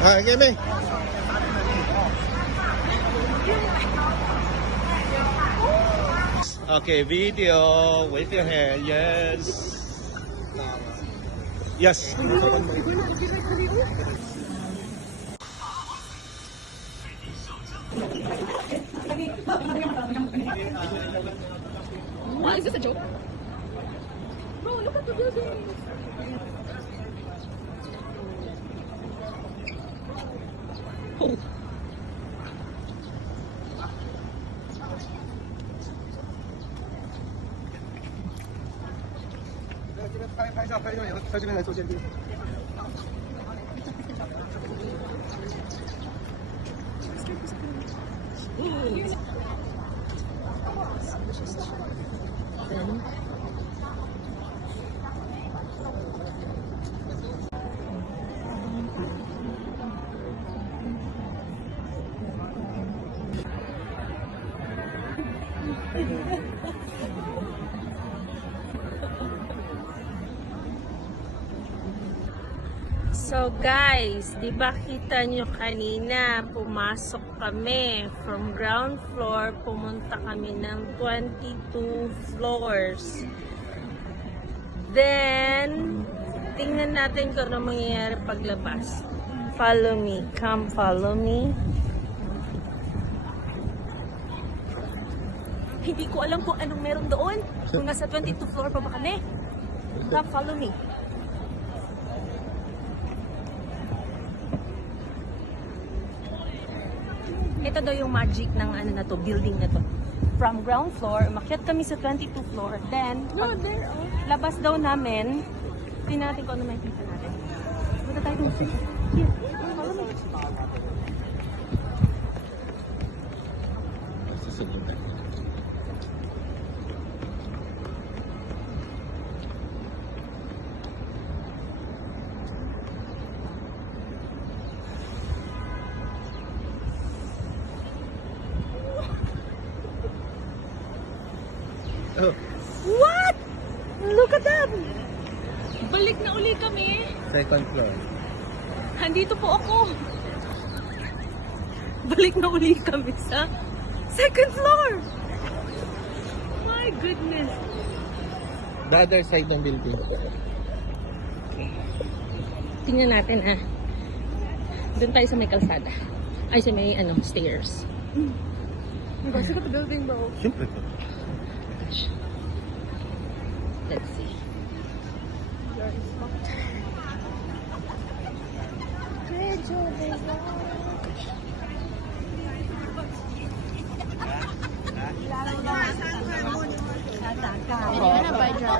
Give me. Okay, video with your hand. Yes. Yes. What? Is this a joke? Bro, look at the building. Oh. So guys, di ba kita nyo kanina, pumasok kami from ground floor, pumunta kami ng 22 floors. Then, tingnan natin kung ano mangyayari paglabas. Follow me, come follow me. Hindi ko alam kung anong meron doon. Kung nasa 22 floor pa ba kami. Come, follow me. Ito daw yung magic ng ano na to, building na to. From ground floor, umakyat kami sa 22 floor. Then, labas daw namin, tingnan natin kung ano makikita natin. Punta tayo dun. Here, follow me. Oh, What? Look at that! Balik na uli kami. second floor. Andito po ako. Balik na uli kami sa second floor. My goodness. The other side ng building. Tingnan natin doon tayo sa may kalsada. Ay, sa may stairs. Guys, look at the building, bro. Siyempre. Let's see. Are you gonna buy drop?